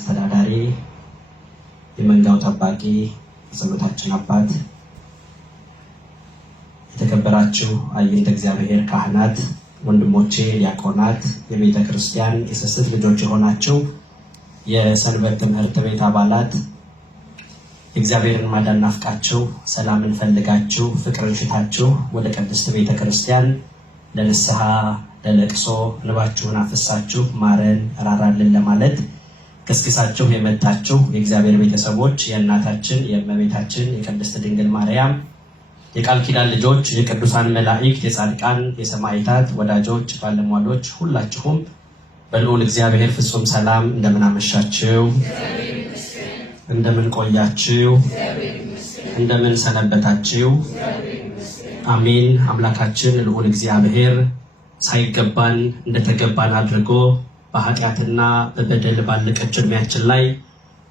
አስተዳዳሪ፣ የመንጋው ጠባቂ፣ የጸሎታችን አባት፣ የተከበራችሁ አይንተ እግዚአብሔር ካህናት፣ ወንድሞቼ ዲያቆናት፣ የቤተ ክርስቲያን የስስት ልጆች የሆናችሁ የሰንበት ትምህርት ቤት አባላት፣ የእግዚአብሔርን ማዳን ናፍቃችሁ ሰላምን ፈልጋችሁ ፍቅርን ሽታችሁ ወደ ቅድስት ቤተ ክርስቲያን ለንስሐ ለለቅሶ ልባችሁን አፍሳችሁ ማረን ራራልን ለማለት ከስክሳችሁ የመጣችሁ የእግዚአብሔር ቤተሰቦች፣ የእናታችን የእመቤታችን የቅድስት ድንግል ማርያም የቃል ኪዳን ልጆች፣ የቅዱሳን መላእክት፣ የጻድቃን የሰማዕታት ወዳጆች፣ ባለሟሎች ሁላችሁም በልዑል እግዚአብሔር ፍጹም ሰላም እንደምን አመሻችሁ፣ እንደምን ቆያችሁ፣ እንደምን ሰነበታችሁ። አሜን። አምላካችን ልዑል እግዚአብሔር ሳይገባን እንደተገባን አድርጎ በኃጢአትና በበደል ባለቀች ዕድሜያችን ላይ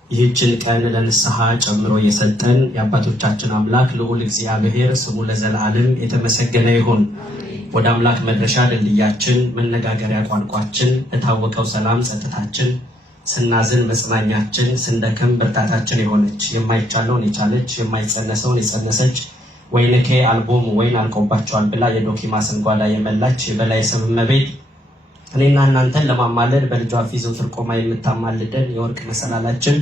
ይህችን ቀን ለንስሐ ጨምሮ የሰጠን የአባቶቻችን አምላክ ልዑል እግዚአብሔር ስሙ ለዘላለም የተመሰገነ ይሁን። ወደ አምላክ መድረሻ ድልድያችን፣ መነጋገሪያ ቋንቋችን፣ በታወቀው ሰላም ጸጥታችን፣ ስናዝን መጽናኛችን፣ ስንደክም ብርታታችን የሆነች የማይቻለውን የቻለች የማይጸነሰውን የጸነሰች ወይንኬ አልቦም ወይን አልቆባቸዋል ብላ የዶኪማስን ጓዳ የመላች የበላይ ሰብ እመቤት እኔና እናንተን ለማማለድ በልጇ ፊት ዘወትር ቆማ የምታማልደን የወርቅ መሰላላችን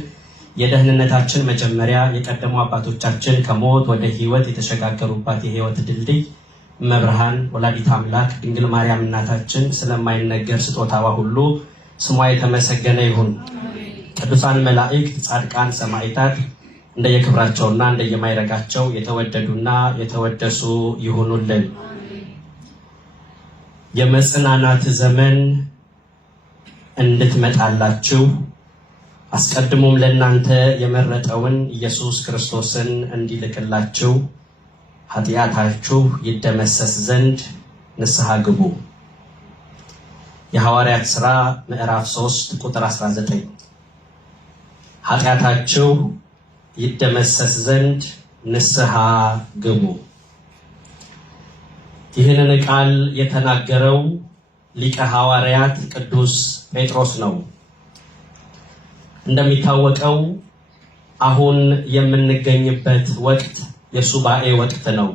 የደህንነታችን መጀመሪያ የቀደሙ አባቶቻችን ከሞት ወደ ሕይወት የተሸጋገሩባት የሕይወት ድልድይ እመብርሃን ወላዲተ አምላክ ድንግል ማርያም እናታችን ስለማይነገር ስጦታዋ ሁሉ ስሟ የተመሰገነ ይሁን። ቅዱሳን መላእክት፣ ጻድቃን፣ ሰማዕታት እንደየክብራቸውና እንደየማይረጋቸው የተወደዱና የተወደሱ ይሁኑልን። የመጽናናት ዘመን እንድትመጣላችሁ አስቀድሞም ለእናንተ የመረጠውን ኢየሱስ ክርስቶስን እንዲልክላችሁ ኃጢአታችሁ ይደመሰስ ዘንድ ንስሐ ግቡ። የሐዋርያት ሥራ ምዕራፍ 3 ቁጥር 19 ኃጢአታችሁ ይደመሰስ ዘንድ ንስሐ ግቡ። ይህንን ቃል የተናገረው ሊቀ ሐዋርያት ቅዱስ ጴጥሮስ ነው። እንደሚታወቀው አሁን የምንገኝበት ወቅት የሱባኤ ወቅት ነው።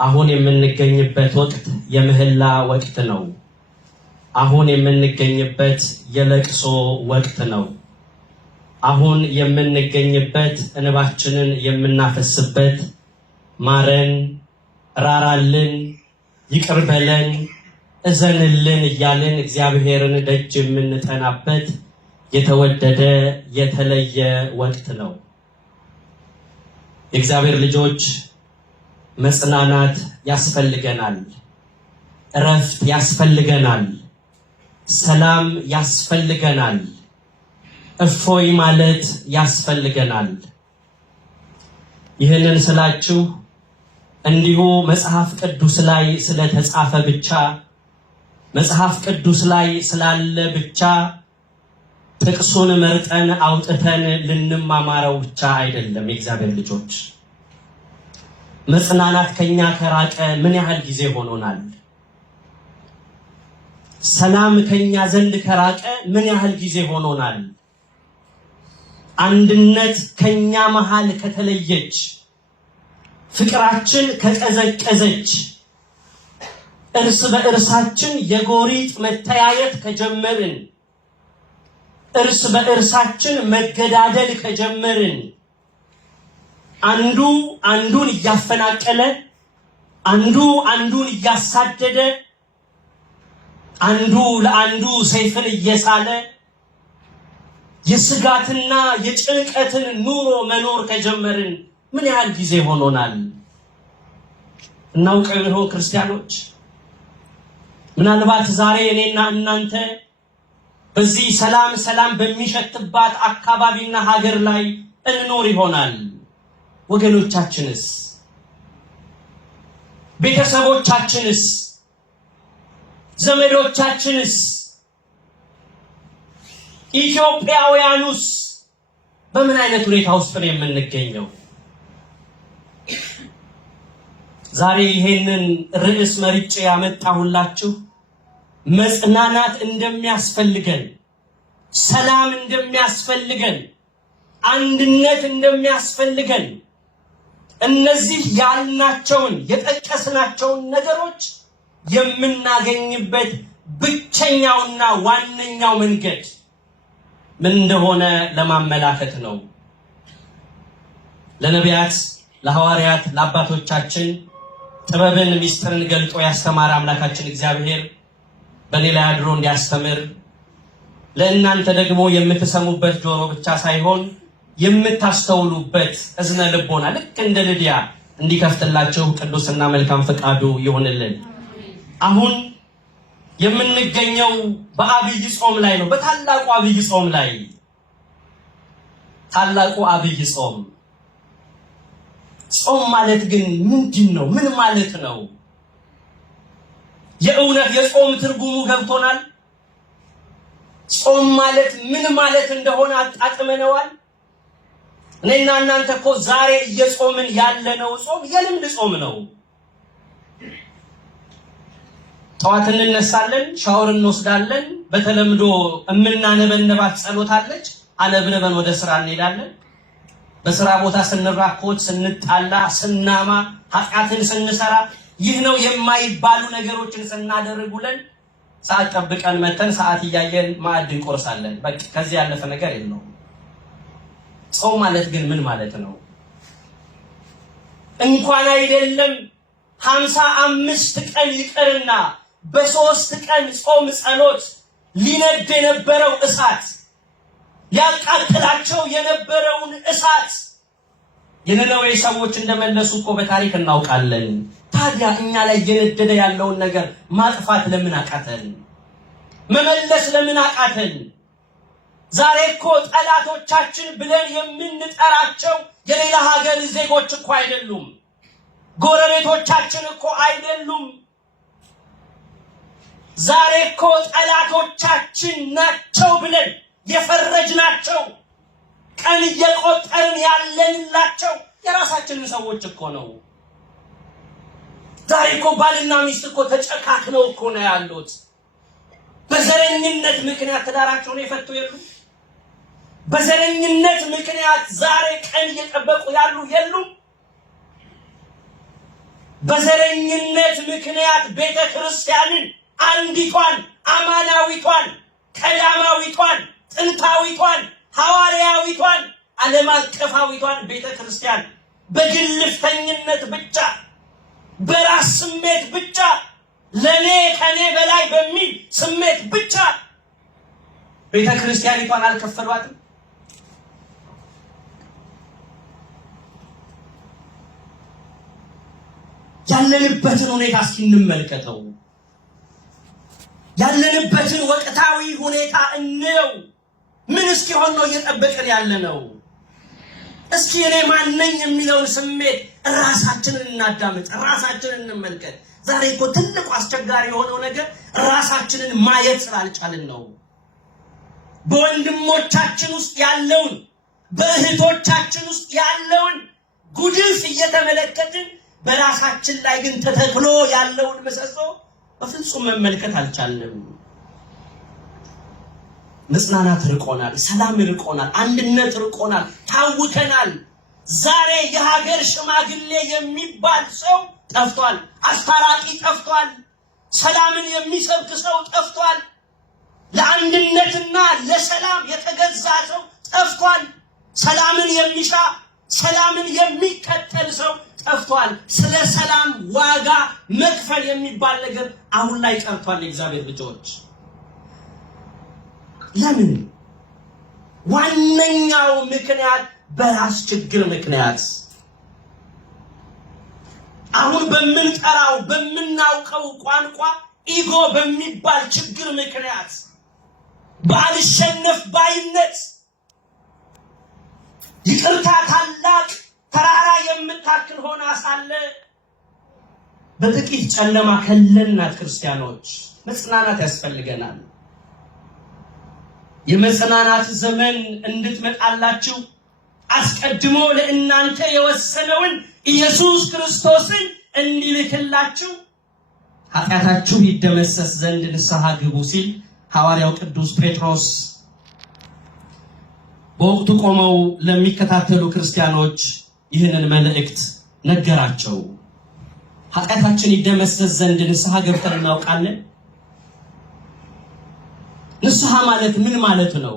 አሁን የምንገኝበት ወቅት የምህላ ወቅት ነው። አሁን የምንገኝበት የለቅሶ ወቅት ነው። አሁን የምንገኝበት እንባችንን የምናፈስበት ማረን ራራልን ይቅር በለን እዘንልን እያልን እግዚአብሔርን ደጅ የምንጠናበት የተወደደ የተለየ ወቅት ነው። የእግዚአብሔር ልጆች መጽናናት ያስፈልገናል፣ እረፍት ያስፈልገናል፣ ሰላም ያስፈልገናል፣ እፎይ ማለት ያስፈልገናል። ይህንን ስላችሁ እንዲሁ መጽሐፍ ቅዱስ ላይ ስለተጻፈ ብቻ መጽሐፍ ቅዱስ ላይ ስላለ ብቻ ጥቅሱን መርጠን አውጥተን ልንማማረው ብቻ አይደለም። የእግዚአብሔር ልጆች መጽናናት ከኛ ከራቀ ምን ያህል ጊዜ ሆኖናል? ሰላም ከኛ ዘንድ ከራቀ ምን ያህል ጊዜ ሆኖናል? አንድነት ከኛ መሃል ከተለየች፣ ፍቅራችን ከቀዘቀዘች፣ እርስ በእርሳችን የጎሪጥ መተያየት ከጀመርን፣ እርስ በእርሳችን መገዳደል ከጀመርን፣ አንዱ አንዱን እያፈናቀለ፣ አንዱ አንዱን እያሳደደ፣ አንዱ ለአንዱ ሰይፍን እየሳለ የስጋትና የጭንቀትን ኑሮ መኖር ከጀመርን ምን ያህል ጊዜ ሆኖናል? እናውቀው ይሆን ክርስቲያኖች? ምናልባት ዛሬ እኔና እናንተ በዚህ ሰላም በሚሸትባት አካባቢና ሀገር ላይ እንኖር ይሆናል። ወገኖቻችንስ? ቤተሰቦቻችንስ? ዘመዶቻችንስ? ኢትዮጵያውያኑስ በምን አይነት ሁኔታ ውስጥ ነው የምንገኘው? ዛሬ ይሄንን ርዕስ መርጬ ያመጣሁላችሁ መጽናናት እንደሚያስፈልገን ሰላም እንደሚያስፈልገን፣ አንድነት እንደሚያስፈልገን እነዚህ ያልናቸውን የጠቀስናቸውን ነገሮች የምናገኝበት ብቸኛውና ዋነኛው መንገድ ምን እንደሆነ ለማመላከት ነው። ለነቢያት፣ ለሐዋርያት፣ ለአባቶቻችን ጥበብን ሚስጥርን ገልጦ ያስተማረ አምላካችን እግዚአብሔር በኔ ላይ አድሮ እንዲያስተምር ለእናንተ ደግሞ የምትሰሙበት ጆሮ ብቻ ሳይሆን የምታስተውሉበት እዝነ ልቦና ልክ እንደ ልድያ እንዲከፍትላችሁ ቅዱስና መልካም ፈቃዱ ይሆንልን። አሁን የምንገኘው በአብይ ጾም ላይ ነው። በታላቁ አብይ ጾም ላይ ታላቁ አብይ ጾም። ጾም ማለት ግን ምንድነው? ምን ማለት ነው? የእውነት የጾም ትርጉሙ ገብቶናል? ጾም ማለት ምን ማለት እንደሆነ አጣጥመነዋል? እኔና እናንተ እኮ ዛሬ እየጾምን ያለነው ጾም የልምድ ጾም ነው። ጠዋት እንነሳለን፣ ሻወር እንወስዳለን፣ በተለምዶ የምናነበንባት ጸሎት አለች። አነብንበን ወደ ስራ እንሄዳለን። በስራ ቦታ ስንራኮት፣ ስንጣላ፣ ስናማ፣ ኃጢአትን ስንሰራ ይህ ነው የማይባሉ ነገሮችን ስናደርጉለን ሰዓት ጠብቀን መተን ሰዓት እያየን ማዕድ እንቆርሳለን። በቃ ከዚህ ያለፈ ነገር የለውም። ጾም ማለት ግን ምን ማለት ነው? እንኳን አይደለም 55 ቀን ይቅርና በ3 ቀን ጾም ጸሎት ሊነድ የነበረው እሳት፣ ያቃጥላቸው የነበረውን እሳት የነነዌ ሰዎች እንደመለሱ እኮ በታሪክ እናውቃለን። ታዲያ እኛ ላይ እየነደደ ያለውን ነገር ማጥፋት ለምን አቃተን? መመለስ ለምን አቃተን? ዛሬ እኮ ጠላቶቻችን ብለን የምንጠራቸው የሌላ ሀገር ዜጎች እኮ አይደሉም። ጎረቤቶቻችን እኮ አይደሉም። ዛሬ እኮ ጠላቶቻችን ናቸው ብለን የፈረጅናቸው ቀን እየቆጠርን ያለንላቸው የራሳችንን ሰዎች እኮ ነው። ዛሬ እኮ ባልና ሚስት እኮ ተጨካክነው እኮ ነው ያሉት። በዘረኝነት ምክንያት ትዳራቸውን የፈቱ የሉም። በዘረኝነት ምክንያት ዛሬ ቀን እየጠበቁ ያሉ የሉም። በዘረኝነት ምክንያት ቤተክርስቲያንን አንዲቷን አማናዊቷን ቀዳማዊቷን ጥንታዊቷን ሐዋርያዊቷን ዓለም አቀፋዊቷን ቤተክርስቲያን በግልፍተኝነት ብቻ በራስ ስሜት ብቻ ለኔ ከኔ በላይ በሚል ስሜት ብቻ ቤተክርስቲያኒቷን አልከፈሏትም። ያለንበትን ሁኔታ እስኪ እንመልከተው። ያለንበትን ወቅታዊ ሁኔታ እንየው። ምን እስኪሆን ነው እየጠበቅን ያለነው? እስኪ እኔ ማነኝ የሚለውን ስሜት ራሳችንን እናዳምጥ፣ ራሳችንን እንመልከት። ዛሬ እኮ ትልቁ አስቸጋሪ የሆነው ነገር ራሳችንን ማየት ስላልቻልን ነው። በወንድሞቻችን ውስጥ ያለውን በእህቶቻችን ውስጥ ያለውን ጉድፍ እየተመለከትን በራሳችን ላይ ግን ተተክሎ ያለውን ምሰሶ በፍጹም መመልከት አልቻልንም። መጽናናት ርቆናል፣ ሰላም ርቆናል፣ አንድነት ርቆናል፣ ታውከናል። ዛሬ የሀገር ሽማግሌ የሚባል ሰው ጠፍቷል። አስታራቂ ጠፍቷል። ሰላምን የሚሰብክ ሰው ጠፍቷል። ለአንድነትና ለሰላም የተገዛ ሰው ጠፍቷል። ሰላምን የሚሻ ሰላምን የሚከተል ሰው ጠፍቷል። ስለ ሰላም ዋጋ መክፈል የሚባል ነገር አሁን ላይ ቀርቷል። የእግዚአብሔር ልጆች ለምን? ዋነኛው ምክንያት በራስ ችግር ምክንያት አሁን በምንጠራው በምናውቀው ቋንቋ ኢጎ በሚባል ችግር ምክንያት ባልሸነፍ ባይነት ይቅርታ ታላቅ ተራራ የምታክል ሆና ሳለ በጥቂት ጨለማ ከለናት። ክርስቲያኖች መጽናናት ያስፈልገናል። የመጽናናት ዘመን እንድትመጣላችሁ አስቀድሞ ለእናንተ የወሰነውን ኢየሱስ ክርስቶስን እንዲልክላችሁ ኃጢአታችሁ ይደመሰስ ዘንድ ንስሐ ግቡ ሲል ሐዋርያው ቅዱስ ጴጥሮስ በወቅቱ ቆመው ለሚከታተሉ ክርስቲያኖች ይህንን መልእክት ነገራቸው። ኃጢአታችን ይደመሰስ ዘንድ ንስሐ ገብተን እናውቃለን? ንስሐ ማለት ምን ማለት ነው?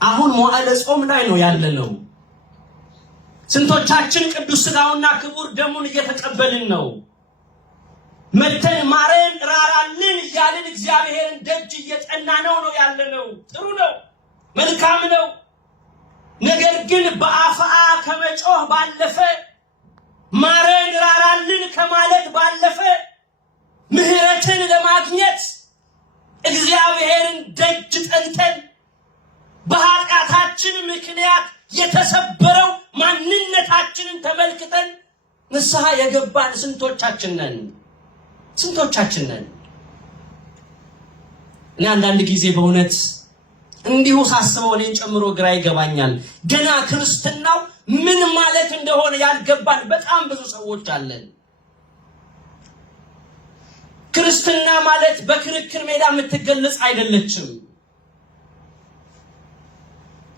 አሁን መዋዕለ ጾም ላይ ነው ያለነው። ስንቶቻችን ቅዱስ ሥጋውና ክቡር ደሙን እየተቀበልን ነው? መተን ማረን ራራልን እያልን እግዚአብሔርን ደጅ እየጠናነው ነው ያለነው። ጥሩ ነው፣ መልካም ነው። ነገር ግን በአፍአ ከመጮህ ባለፈ ማረን ራራልን ከማለት ባለፈ ምህረትን ለማግኘት እግዚአብሔርን ደጅ ጠንተን በኃጢአታችን ምክንያት የተሰበረው ማንነታችንን ተመልክተን ንስሐ የገባን ስንቶቻችን ነን? ስንቶቻችን ነን? እኔ አንዳንድ ጊዜ በእውነት እንዲሁ ሳስበው እኔን ጨምሮ ግራ ይገባኛል። ገና ክርስትናው ምን ማለት እንደሆነ ያልገባን በጣም ብዙ ሰዎች አለን። ክርስትና ማለት በክርክር ሜዳ የምትገለጽ አይደለችም።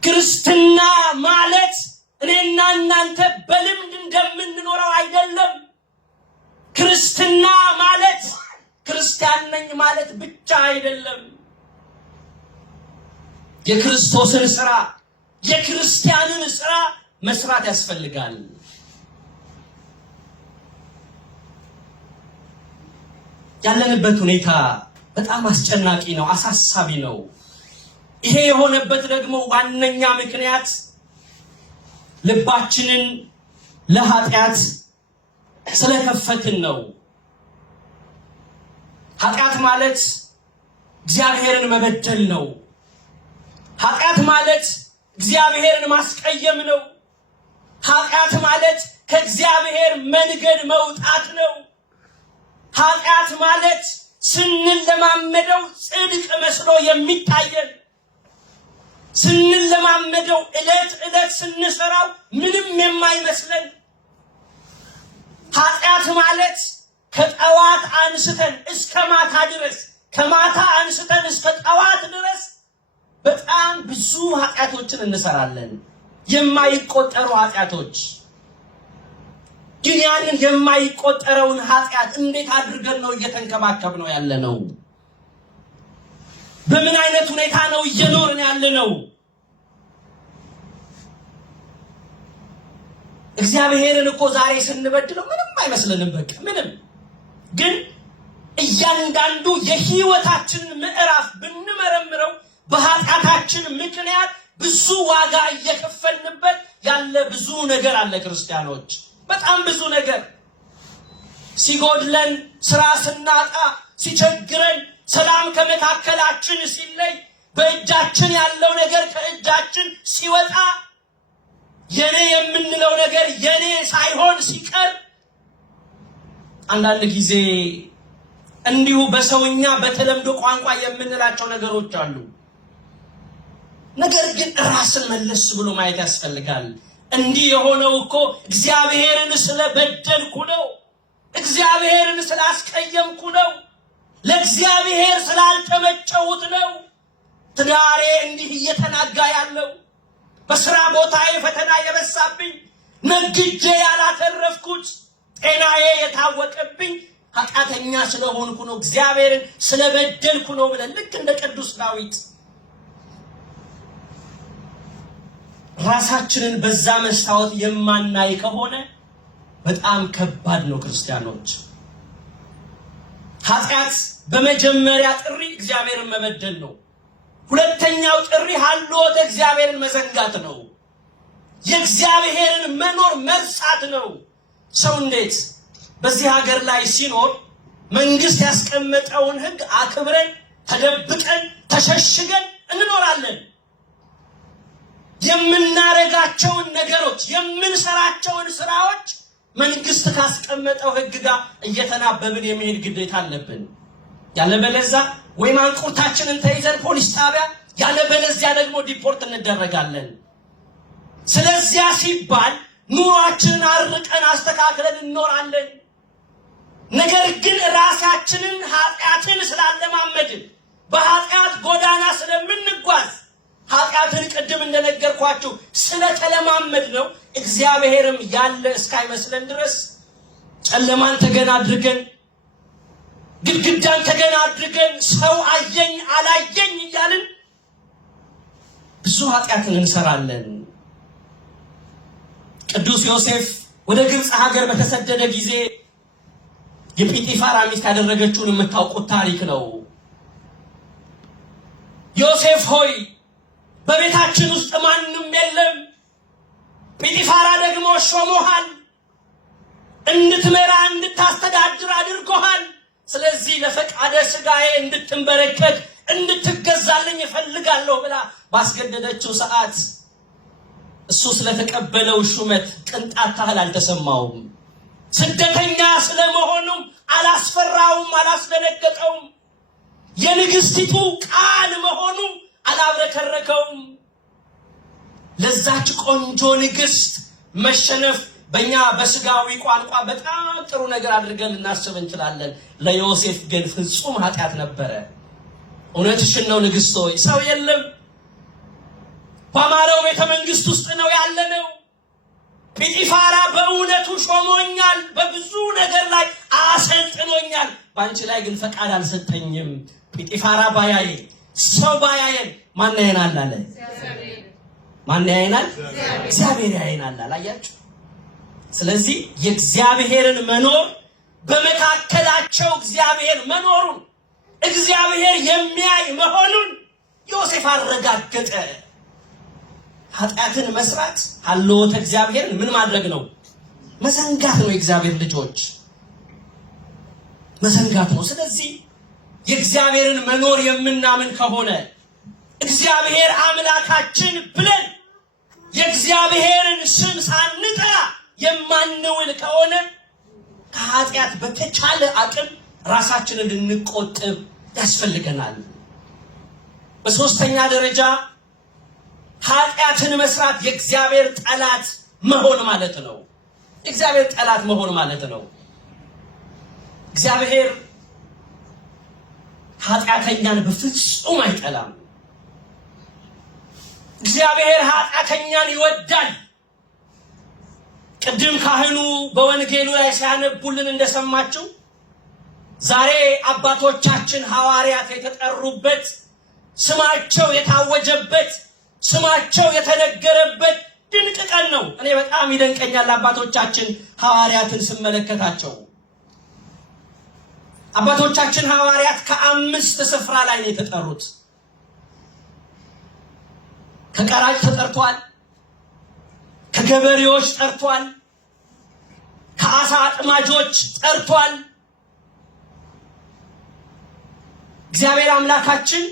ክርስትና ማለት እኔና እናንተ በልምድ እንደምንኖረው አይደለም። ክርስትና ማለት ክርስቲያን ነኝ ማለት ብቻ አይደለም። የክርስቶስን ሥራ የክርስቲያንን ሥራ መስራት ያስፈልጋል። ያለንበት ሁኔታ በጣም አስጨናቂ ነው፣ አሳሳቢ ነው። ይሄ የሆነበት ደግሞ ዋነኛ ምክንያት ልባችንን ለኃጢአት ስለከፈትን ነው። ኃጢአት ማለት እግዚአብሔርን መበደል ነው። ኃጢአት ማለት እግዚአብሔርን ማስቀየም ነው። ኃጢአት ማለት ከእግዚአብሔር መንገድ መውጣት ነው። ኃጢአት ማለት ስንለማመደው ጽድቅ መስሎ የሚታየን፣ ስንለማመደው ዕለት ዕለት ስንሰራው ምንም የማይመስለን። ኃጢአት ማለት ከጠዋት አንስተን እስከ ማታ ድረስ፣ ከማታ አንስተን እስከ ጠዋት ድረስ በጣም ብዙ ኃጢአቶችን እንሰራለን፣ የማይቆጠሩ ኃጢአቶች። ግን ያንን የማይቆጠረውን ኃጢአት እንዴት አድርገን ነው እየተንከባከብነው ያለነው? በምን አይነት ሁኔታ ነው እየኖርን ያለነው? እግዚአብሔርን እኮ ዛሬ ስንበድለው ምንም አይመስለንም፣ በቃ ምንም። ግን እያንዳንዱ የህይወታችንን ምዕራፍ ብንመረምረው በኃጢአታችን ምክንያት ብዙ ዋጋ እየከፈልንበት ያለ ብዙ ነገር አለ። ክርስቲያኖች በጣም ብዙ ነገር ሲጎድለን፣ ስራ ስናጣ፣ ሲቸግረን፣ ሰላም ከመካከላችን ሲለይ፣ በእጃችን ያለው ነገር ከእጃችን ሲወጣ፣ የኔ የምንለው ነገር የኔ ሳይሆን ሲቀር፣ አንዳንድ ጊዜ እንዲሁ በሰውኛ በተለምዶ ቋንቋ የምንላቸው ነገሮች አሉ። ነገር ግን ራስን መለስ ብሎ ማየት ያስፈልጋል። እንዲህ የሆነው እኮ እግዚአብሔርን ስለበደልኩ ነው፣ እግዚአብሔርን ስላስቀየምኩ ነው፣ ለእግዚአብሔር ስላልተመጨሁት ነው። ትዳሬ እንዲህ እየተናጋ ያለው፣ በስራ ቦታዬ ፈተና የበዛብኝ፣ ነግጄ ያላተረፍኩት፣ ጤናዬ የታወቀብኝ ኃጢአተኛ ስለሆንኩ ነው፣ እግዚአብሔርን ስለበደልኩ ነው ብለን ልክ እንደ ቅዱስ ዳዊት ራሳችንን በዛ መስታወት የማናይ ከሆነ በጣም ከባድ ነው። ክርስቲያኖች ኃጢአት በመጀመሪያ ጥሪ እግዚአብሔርን መበደል ነው። ሁለተኛው ጥሪ ሀልዎተ እግዚአብሔርን መዘንጋት ነው። የእግዚአብሔርን መኖር መርሳት ነው። ሰው እንዴት በዚህ ሀገር ላይ ሲኖር መንግስት ያስቀመጠውን ሕግ አክብረን ተደብቀን ተሸሽገን እንኖራለን? የምናረጋቸውን ነገሮች የምንሰራቸውን ስራዎች መንግስት ካስቀመጠው ሕግ ጋር እየተናበብን የሚሄድ ግዴታ አለብን። ያለበለዚያ ወይ ማንቁርታችንን ተይዘን ፖሊስ ጣቢያ፣ ያለበለዚያ ደግሞ ዲፖርት እንደረጋለን። ስለዚያ ሲባል ኑሯችንን አርቀን አስተካክለን እንኖራለን። ነገር ግን ራሳችንን ኃጢአትን ስላለማመድን በኃጢአት ጎዳና ስለምንጓዝ ኃጢአትን ቅድም እንደነገርኳችሁ ስለተለማመድ ነው እግዚአብሔርም ያለ እስካይመስለን ድረስ ጨለማን ተገን አድርገን ግድግዳን ተገን አድርገን ሰው አየኝ አላየኝ እያልን ብዙ ኃጢአትን እንሰራለን። ቅዱስ ዮሴፍ ወደ ግብጽ ሀገር በተሰደደ ጊዜ የጲጢፋራ ሚስት ያደረገችውን የምታውቁት ታሪክ ነው። ዮሴፍ ሆይ በቤታችን ውስጥ ማንም የለም፣ ጲጢፋራ ደግሞ ሾሞሃል፣ እንድትመራ እንድታስተዳድር አድርጎሃል። ስለዚህ ለፈቃደ ስጋዬ እንድትንበረከክ እንድትገዛልኝ እፈልጋለሁ ብላ ባስገደደችው ሰዓት እሱ ስለተቀበለው ሹመት ቅንጣት ታህል አልተሰማውም። ስደተኛ ስለመሆኑም አላስፈራውም፣ አላስደነገጠውም። የንግስቲቱ ቃል መሆኑ አላብረከረከውም። ለዛች ቆንጆ ንግስት መሸነፍ በእኛ በስጋዊ ቋንቋ በጣም ጥሩ ነገር አድርገን ልናስብ እንችላለን። ለዮሴፍ ግን ፍጹም ኃጢአት ነበረ። እውነትሽን ነው ንግስት ሆይ፣ ሰው የለም፣ በአማረው ቤተ መንግስት ውስጥ ነው ያለነው። ጲጢፋራ በእውነቱ ሾሞኛል፣ በብዙ ነገር ላይ አሰልጥኖኛል፣ በአንቺ ላይ ግን ፈቃድ አልሰጠኝም። ጲጢፋራ ባያየን፣ ሰው ባያየን ማን ያየናል አለ። ማን ያየናል? እግዚአብሔር ያየናል። አላያችሁ? ስለዚህ የእግዚአብሔርን መኖር በመካከላቸው እግዚአብሔር መኖሩን እግዚአብሔር የሚያይ መሆኑን ዮሴፍ አረጋገጠ። ኃጢአትን መስራት ሀልዎተ እግዚአብሔርን ምን ማድረግ ነው? መዘንጋት ነው። የእግዚአብሔር ልጆች መዘንጋት ነው። ስለዚህ የእግዚአብሔርን መኖር የምናምን ከሆነ እግዚአብሔር አምላካችን ብለን የእግዚአብሔርን ስም ሳንጠራ የማንውል ከሆነ ከኃጢአት በተቻለ አቅም ራሳችንን እንቆጥብ ያስፈልገናል። በሶስተኛ ደረጃ ኃጢአትን መስራት የእግዚአብሔር ጠላት መሆን ማለት ነው። እግዚአብሔር ጠላት መሆን ማለት ነው። እግዚአብሔር ኃጢአተኛን በፍጹም አይጠላም። እግዚአብሔር ኃጢአተኛን ይወዳል። ቅድም ካህኑ በወንጌሉ ላይ ሲያነቡልን እንደሰማችሁ ዛሬ አባቶቻችን ሐዋርያት የተጠሩበት ስማቸው የታወጀበት ስማቸው የተነገረበት ድንቅ ቀን ነው። እኔ በጣም ይደንቀኛል አባቶቻችን ሐዋርያትን ስመለከታቸው። አባቶቻችን ሐዋርያት ከ5 ስፍራ ላይ ነው የተጠሩት። ከቀራጭ ተጠርቷል፣ ከገበሬዎች ጠርቷል፣ ከአሳ አጥማጆች ጠርቷል። እግዚአብሔር አምላካችን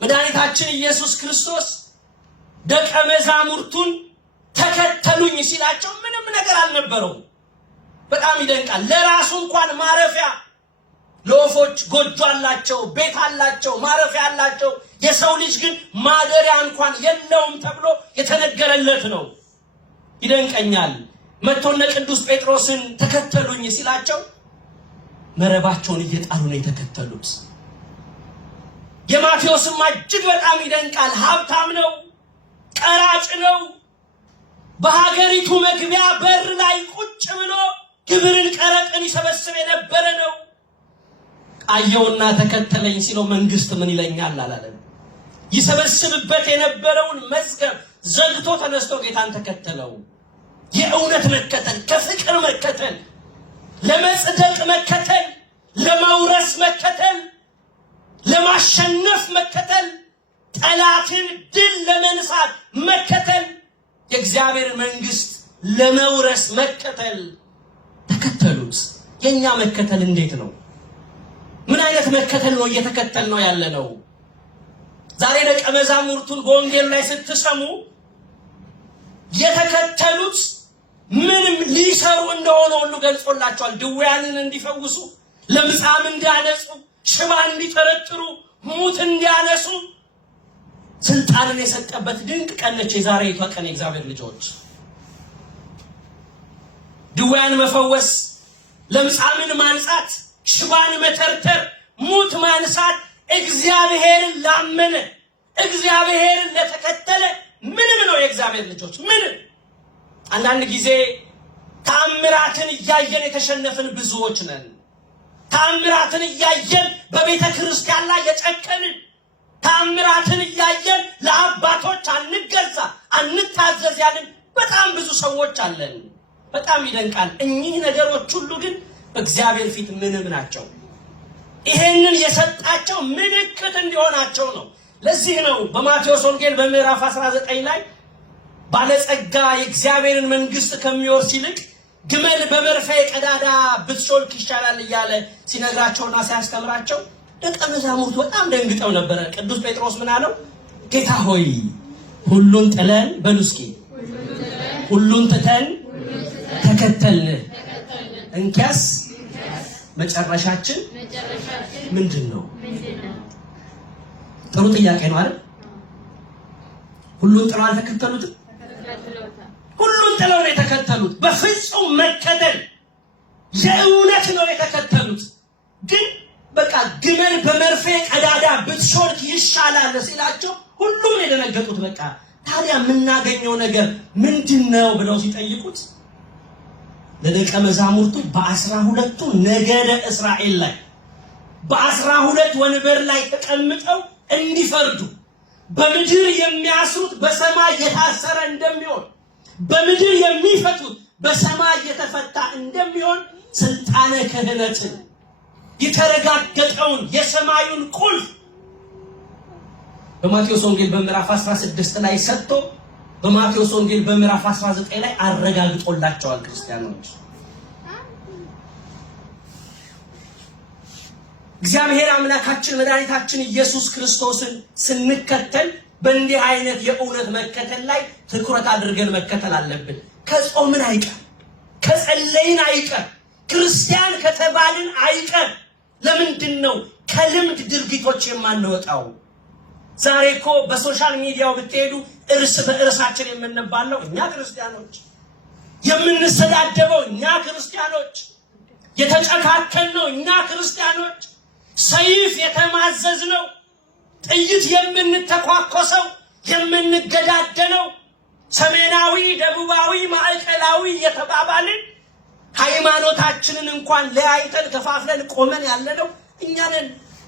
መድኃኒታችን ኢየሱስ ክርስቶስ ደቀ መዛሙርቱን ተከተሉኝ ሲላቸው ምንም ነገር አልነበረውም። በጣም ይደንቃል። ለራሱ እንኳን ማረፊያ ለወፎች ጎጆ አላቸው፣ ቤት አላቸው፣ ማረፊያ አላቸው። የሰው ልጅ ግን ማደሪያ እንኳን የለውም ተብሎ የተነገረለት ነው። ይደንቀኛል። መጥቶነ ቅዱስ ጴጥሮስን ተከተሉኝ ሲላቸው መረባቸውን እየጣሉ ነው የተከተሉት። የማቴዎስም እጅግ በጣም ይደንቃል። ሀብታም ነው፣ ቀራጭ ነው። በሀገሪቱ መግቢያ በር ላይ ቁጭ ብሎ ግብርን ቀረጥን ይሰበስብ የነበረ ነው። አየውና ተከተለኝ ሲለው መንግስት ምን ይለኛል አላለም። ይሰበስብበት የነበረውን መዝገብ ዘግቶ ተነስቶ ጌታን ተከተለው። የእውነት መከተል፣ ከፍቅር መከተል፣ ለመጽደቅ መከተል፣ ለመውረስ መከተል፣ ለማሸነፍ መከተል፣ ጠላትን ድል ለመንሳት መከተል፣ የእግዚአብሔር መንግስት ለመውረስ መከተል። ተከተሉት። የኛ መከተል እንዴት ነው? ምን አይነት መከተል ነው እየተከተል ነው ያለ ነው? ዛሬ ደቀ መዛሙርቱን በወንጌል ላይ ስትሰሙ የተከተሉት ምንም ሊሰሩ እንደሆነ ሁሉ ገልጾላቸዋል። ድውያንን እንዲፈውሱ፣ ለምጻም እንዲያነጹ፣ ሽባ እንዲተረጥሩ፣ ሙት እንዲያነሱ ስልጣንን የሰጠበት ድንቅ ቀን ነች የዛሬቷ ቀን። የእግዚአብሔር ልጆች ድውያን መፈወስ፣ ለምጻምን ማንጻት፣ ሽባን መተርተር፣ ሙት ማንሳት እግዚአብሔርን ላመነ እግዚአብሔርን ለተከተለ ምንም የእግዚአብሔር ልጆች ምን አንዳንድ ጊዜ ተአምራትን እያየን የተሸነፍን ብዙዎች ነን። ተአምራትን እያየን በቤተ ክርስቲያን ላይ የጨከንን፣ ተአምራትን እያየን ለአባቶች አንገዛ አንታዘዝ ያልን በጣም ብዙ ሰዎች አለን። በጣም ይደንቃል። እኚህ ነገሮች ሁሉ ግን በእግዚአብሔር ፊት ምንም ናቸው። ይሄንን የሰጣቸው ምልክት እንዲሆናቸው ነው። ለዚህ ነው በማቴዎስ ወንጌል በምዕራፍ 19 ላይ ባለጸጋ የእግዚአብሔርን መንግስት ከሚወርስ ይልቅ ግመል በመርፌ ቀዳዳ ብትሾልክ ይሻላል እያለ ሲነግራቸውና ሲያስተምራቸው ደቀ መዛሙርቱ በጣም ደንግጠው ነበረ። ቅዱስ ጴጥሮስ ምን አለው? ጌታ ሆይ ሁሉን ጥለን በሉ እስኪ ሁሉን ትተን ተከተልን፣ እንኪያስ መጨረሻችን ምንድን ነው? ጥሩ ጥያቄ ነው አይደል? ሁሉን ጥለው አልተከተሉትም። ሁሉን ጥለው ነው የተከተሉት። በፍጹም መከተል የእውነት ነው የተከተሉት። ግን በቃ ግመል በመርፌ ቀዳዳ ብትሾልክ ይሻላል ሲላቸው ሁሉም የደነገጡት። በቃ ታዲያ የምናገኘው ነገር ምንድነው ብለው ሲጠይቁት ለደቀ መዛሙርቱ በ12ቱ ነገደ እስራኤል ላይ በ12 ወንበር ላይ ተቀምጠው እንዲፈርዱ በምድር የሚያስሩት በሰማይ የታሰረ እንደሚሆን በምድር የሚፈቱት በሰማይ የተፈታ እንደሚሆን ስልጣነ ክህነትን የተረጋገጠውን የሰማዩን ቁልፍ በማቴዎስ ወንጌል በምዕራፍ 16 ላይ ሰጥቶ በማቴዎስ ወንጌል በምዕራፍ 19 ላይ አረጋግጦላቸዋል። ክርስቲያኖች እግዚአብሔር አምላካችን መድኃኒታችን ኢየሱስ ክርስቶስን ስንከተል በእንዲህ አይነት የእውነት መከተል ላይ ትኩረት አድርገን መከተል አለብን። ከጾምን አይቀር፣ ከጸለይን አይቀር፣ ክርስቲያን ከተባልን አይቀር። ለምንድን ነው ከልምድ ድርጊቶች የማንወጣው? ዛሬ እኮ በሶሻል ሚዲያው ብትሄዱ እርስ በእርሳችን የምንባለው እኛ ክርስቲያኖች፣ የምንሰዳደበው እኛ ክርስቲያኖች፣ የተጨካከልነው እኛ ክርስቲያኖች፣ ሰይፍ የተማዘዝነው፣ ጥይት የምንተኳኮሰው፣ የምንገዳደለው፣ ሰሜናዊ፣ ደቡባዊ፣ ማዕከላዊ የተባባልን ሃይማኖታችንን እንኳን ለያይተን ከፋፍለን ቆመን ያለነው እኛ ነን።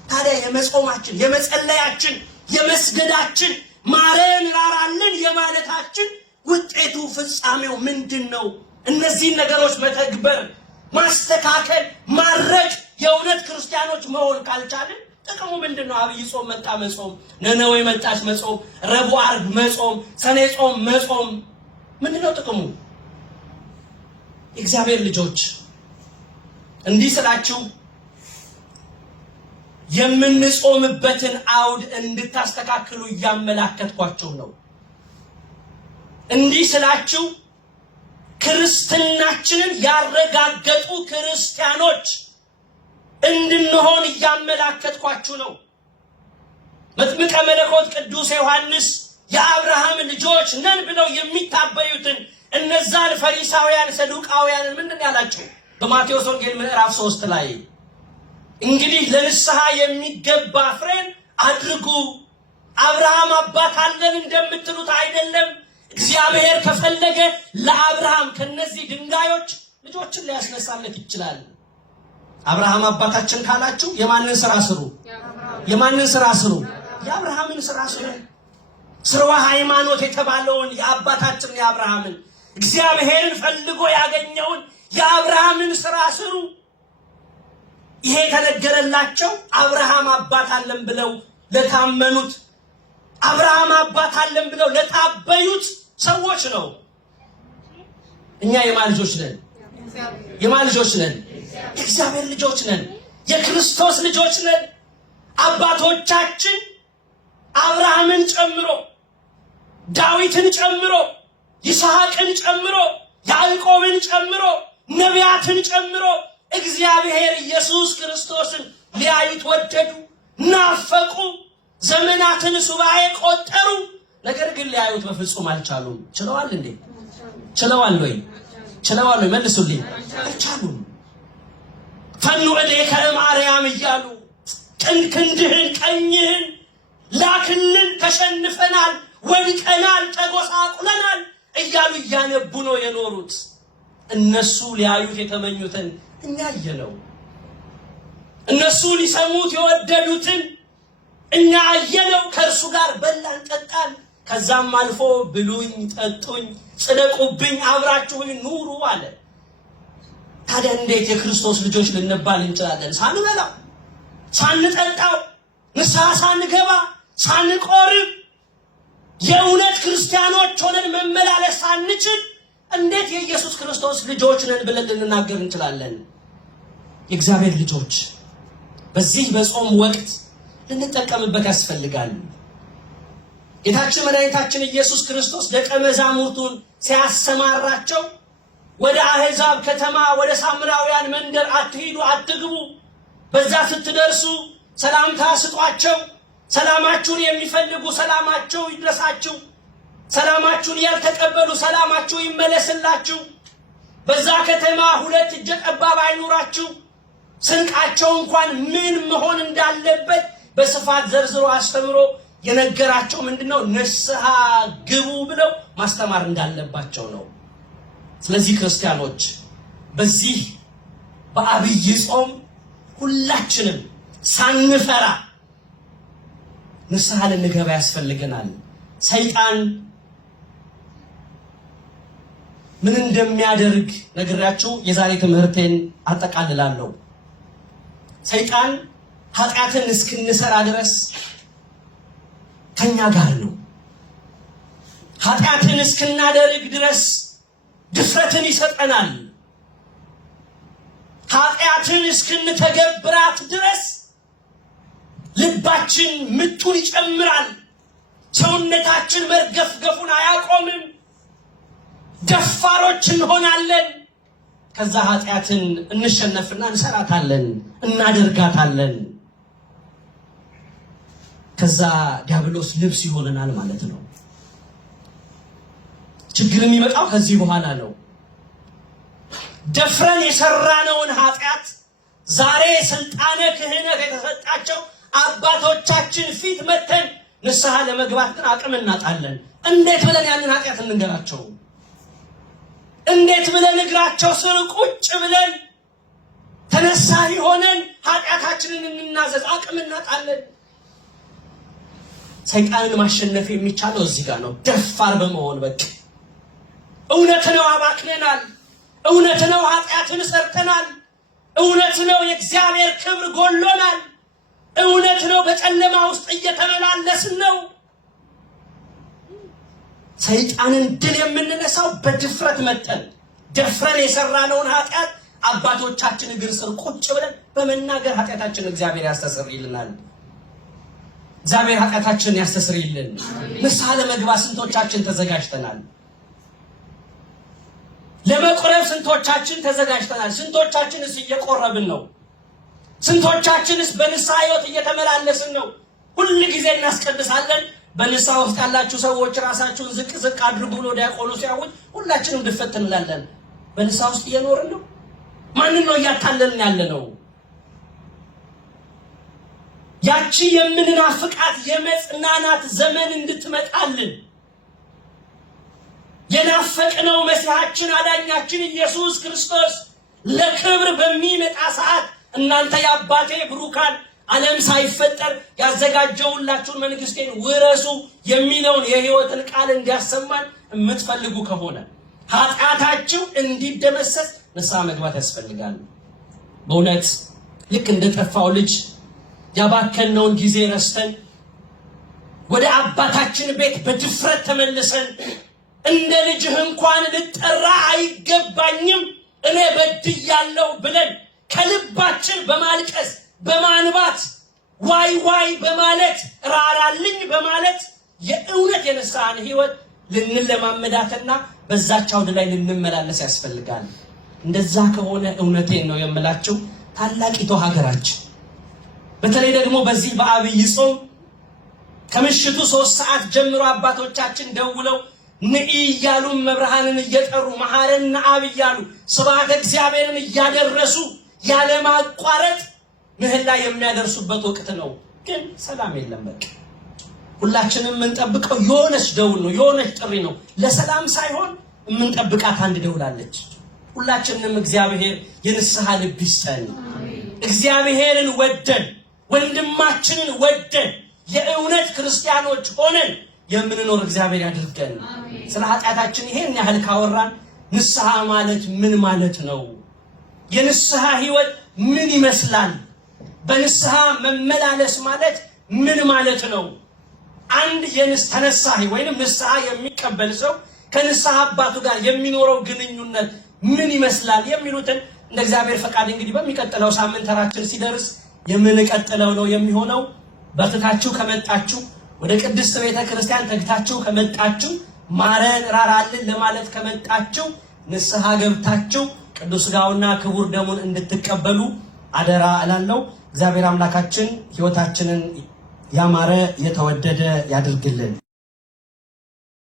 ታዲያ የመጾማችን፣ የመጸለያችን፣ የመስገዳችን፣ ማረን ራራልን የማለታችን ውጤቱ ፍጻሜው ምንድነው? እነዚህን ነገሮች መተግበር፣ ማስተካከል፣ ማረቅ የእውነት ክርስቲያኖች መሆን ካልቻልን ጥቅሙ ምንድነው? አብይ ጾም መጣ መጾም፣ ነነዌ መጣች መጾም፣ ረቡዕ ዓርብ መጾም፣ ሰኔ ጾም መጾም ምንድነው ጥቅሙ? እግዚአብሔር ልጆች እንዲህ ስላችሁ የምንጾምበትን አውድ እንድታስተካክሉ እያመላከትኳችሁ ነው። እንዲህ ስላችሁ ክርስትናችንን ያረጋገጡ ክርስቲያኖች እንድንሆን እያመላከትኳችሁ ነው። መጥምቀ መለኮት ቅዱስ ዮሐንስ የአብርሃም ልጆች ነን ብለው የሚታበዩትን እነዛን ፈሪሳውያን ሰዱቃውያንን ምንድን ያላቸው? በማቴዎስ ወንጌል ምዕራፍ 3 ላይ እንግዲህ ለንስሐ የሚገባ ፍሬን አድርጉ፣ አብርሃም አባት አለን እንደምትሉት አይደለም። እግዚአብሔር ከፈለገ ለአብርሃም ከነዚህ ድንጋዮች ልጆችን ሊያስነሳለት ይችላል። አብርሃም አባታችን ካላችሁ የማንን ስራ ስሩ? የማንን ስራ ስሩ? የአብርሃምን ስራ ስሩ። ስርወ ሃይማኖት የተባለውን የአባታችን የአብርሃምን እግዚአብሔርን ፈልጎ ያገኘውን የአብርሃምን ስራ ስሩ። ይሄ የተነገረላቸው አብርሃም አባት አለን ብለው ለታመኑት፣ አብርሃም አባት አለን ብለው ለታበዩት ሰዎች ነው። እኛ የማን ልጆች ነን? የማን ልጆች ነን? የእግዚአብሔር ልጆች ነን። የክርስቶስ ልጆች ነን። አባቶቻችን አብርሃምን ጨምሮ፣ ዳዊትን ጨምሮ፣ ይስሐቅን ጨምሮ፣ ያዕቆብን ጨምሮ፣ ነቢያትን ጨምሮ እግዚአብሔር ኢየሱስ ክርስቶስን ሊያዩት ወደዱ፣ ናፈቁ፣ ዘመናትን ሱባኤ ቆጠሩ። ነገር ግን ሊያዩት በፍጹም አልቻሉም። ችለዋል እንዴ? ችለዋል ወይ? ችለዋል ወይ? መልሱልኝ። አልቻሉም። ፈኑ እዴከ እምአርያም እያሉ ክንድህን ቀኝህን ላክልን፣ ተሸንፈናል፣ ወድቀናል፣ ተጎሳቁለናል እያሉ እያነቡ ነው የኖሩት። እነሱ ሊያዩት የተመኙትን እኛ አየነው። እነሱ ሊሰሙት የወደዱትን እኛ አየነው። ከእርሱ ጋር በላን ጠጣን። ከዛም አልፎ ብሉኝ ጠጡኝ ጽደቁብኝ አብራችሁኝ ኑሩ አለ። ታዲያ እንዴት የክርስቶስ ልጆች ልንባል እንችላለን? ሳንበላው ሳንጠጣው ንስሐ ሳንገባ ሳንቆርብ የእውነት ክርስቲያኖች ሆነን መመላለስ ሳንችል እንዴት የኢየሱስ ክርስቶስ ልጆች ነን ብለን ልንናገር እንችላለን? የእግዚአብሔር ልጆች በዚህ በጾም ወቅት ልንጠቀምበት ያስፈልጋል። ጌታችን መድኃኒታችን ኢየሱስ ክርስቶስ ደቀ መዛሙርቱን ሲያሰማራቸው ወደ አሕዛብ ከተማ ወደ ሳምራውያን መንደር አትሂዱ፣ አትግቡ፣ በዛ ስትደርሱ ሰላምታ ስጧቸው፣ ሰላማችሁን የሚፈልጉ ሰላማቸው ይድረሳችሁ፣ ሰላማችሁን ያልተቀበሉ ሰላማችሁ ይመለስላችሁ፣ በዛ ከተማ ሁለት እጀ ጠባብ አይኑራችሁ፣ ስንቃቸው እንኳን ምን መሆን እንዳለበት በስፋት ዘርዝሮ አስተምሮ የነገራቸው ምንድነው? ንስሐ ግቡ ብለው ማስተማር እንዳለባቸው ነው። ስለዚህ ክርስቲያኖች በዚህ በአብይ ጾም ሁላችንም ሳንፈራ ንስሐ ልንገባ ያስፈልገናል። ሰይጣን ምን እንደሚያደርግ ነግራችሁ የዛሬ ትምህርቴን አጠቃልላለሁ። ሰይጣን ኃጢአትን እስክንሰራ ድረስ ከኛ ጋር ነው። ኃጢአትን እስክናደርግ ድረስ ድፍረትን ይሰጠናል። ኃጢአትን እስክንተገብራት ድረስ ልባችን ምቱን ይጨምራል። ሰውነታችን መርገፍገፉን አያቆምም። ደፋሮች እንሆናለን። ከዛ ኃጢአትን እንሸነፍና እንሰራታለን፣ እናደርጋታለን። ከዛ ዲያብሎስ ልብስ ይሆነናል ማለት ነው። ችግር የሚመጣው ከዚህ በኋላ ነው። ደፍረን የሰራነውን ኃጢአት ዛሬ ስልጣነ ክህነት የተሰጣቸው አባቶቻችን ፊት መተን ንስሐ ለመግባት ግን አቅም እናጣለን። እንዴት ብለን ያንን ኃጢአት እንንገራቸው? እንዴት ብለን እግራቸው ስር ቁጭ ብለን ተነሳሂ ሆነን ኃጢአታችንን እንናዘዝ? አቅም እናጣለን። ሰይጣንን ማሸነፍ የሚቻለው እዚህ ጋር ነው። ደፋር በመሆን በቃ እውነት ነው አባክነናል፣ እውነት ነው ኃጢአትን ሰርተናል፣ እውነት ነው የእግዚአብሔር ክብር ጎሎናል፣ እውነት ነው በጨለማ ውስጥ እየተመላለስን ነው። ሰይጣንን ድል የምንነሳው በድፍረት መጠን ደፍረን የሰራነውን ኃጢአት አባቶቻችን እግር ስር ቁጭ ብለን በመናገር ኃጢአታችንን እግዚአብሔር ያስተሰርይልናል። እግዚአብሔር ኃጢአታችንን ያስተሰርይልን። ንስሐ ለመግባት ስንቶቻችን ተዘጋጅተናል? ለመቁረብ ስንቶቻችን ተዘጋጅተናል? ስንቶቻችንስ እየቆረብን ነው? ስንቶቻችንስ በንስሐ ሕይወት እየተመላለስን ነው? ሁል ጊዜ እናስቀድሳለን። በንስሐ ውስጥ ያላችሁ ሰዎች ራሳችሁን ዝቅ ዝቅ አድርጉ ብሎ ዲያቆኑ ሲያውጅ ሁላችንም ድፈት እንላለን። በንስሐ ውስጥ እየኖርን ነው? ማንን ነው እያታለልን ያለ ነው? ያቺ የምንናፍቃት የመጽናናት ዘመን እንድትመጣልን የናፈቅነው መሲሐችን አዳኛችን ኢየሱስ ክርስቶስ ለክብር በሚመጣ ሰዓት እናንተ የአባቴ ብሩካን ዓለም ሳይፈጠር ያዘጋጀውላችሁን መንግስቴን ውረሱ የሚለውን የሕይወትን ቃል እንዲያሰማን የምትፈልጉ ከሆነ ኃጢአታችሁ እንዲደመሰስ ንስሐ መግባት ያስፈልጋል። በእውነት ልክ እንደጠፋው ልጅ ያባከነውን ጊዜ ረስተን ወደ አባታችን ቤት በድፍረት ተመልሰን እንደ ልጅህ እንኳን ልጠራ አይገባኝም እኔ በድያለሁ ብለን ከልባችን በማልቀስ በማንባት ዋይ ዋይ በማለት ራራልኝ በማለት የእውነት የንስሐን ሕይወት ልንለማመዳትና በዛች አውድ ላይ ልንመላለስ ያስፈልጋል። እንደዛ ከሆነ እውነቴን ነው የምላችሁ ታላቂቱ ሀገራችን በተለይ ደግሞ በዚህ በአብይ ጾም ከምሽቱ 3 ሰዓት ጀምሮ አባቶቻችን ደውለው ንኢ እያሉ መብርሃንን እየጠሩ መሐረነ አብ እያሉ ስብሐተ እግዚአብሔርን እያደረሱ ያለማቋረጥ ምህላ የሚያደርሱበት ወቅት ነው። ግን ሰላም የለም። በቃ ሁላችንም የምንጠብቀው የሆነች ደውል ነው፣ የሆነች ጥሪ ነው። ለሰላም ሳይሆን የምንጠብቃት አንድ ደውል አለች። ሁላችንም እግዚአብሔር የንስሐ ልብ ይስጠን። እግዚአብሔርን ወደን ወንድማችንን ወደን የእውነት ክርስቲያኖች ሆነን የምንኖር እግዚአብሔር ያድርገን። ስለ ኃጢአታችን ይሄን ያህል ካወራን ንስሐ ማለት ምን ማለት ነው? የንስሐ ህይወት ምን ይመስላል? በንስሐ መመላለስ ማለት ምን ማለት ነው? አንድ ተነሳሂ ወይንም ንስሐ የሚቀበል ሰው ከንስሐ አባቱ ጋር የሚኖረው ግንኙነት ምን ይመስላል የሚሉትን እንደ እግዚአብሔር ፈቃድ እንግዲህ በሚቀጥለው ሳምንት ተራችን ሲደርስ የምንቀጥለው ነው የሚሆነው። በርትታችሁ ከመጣችሁ ወደ ቅድስት ቤተ ክርስቲያን ተግታችሁ ከመጣችሁ ማረን ራራልን ለማለት ከመጣችሁ ንስሐ ገብታችሁ ቅዱስ ሥጋውና ክቡር ደሙን እንድትቀበሉ አደራ እላለሁ። እግዚአብሔር አምላካችን ሕይወታችንን ያማረ የተወደደ ያድርግልን።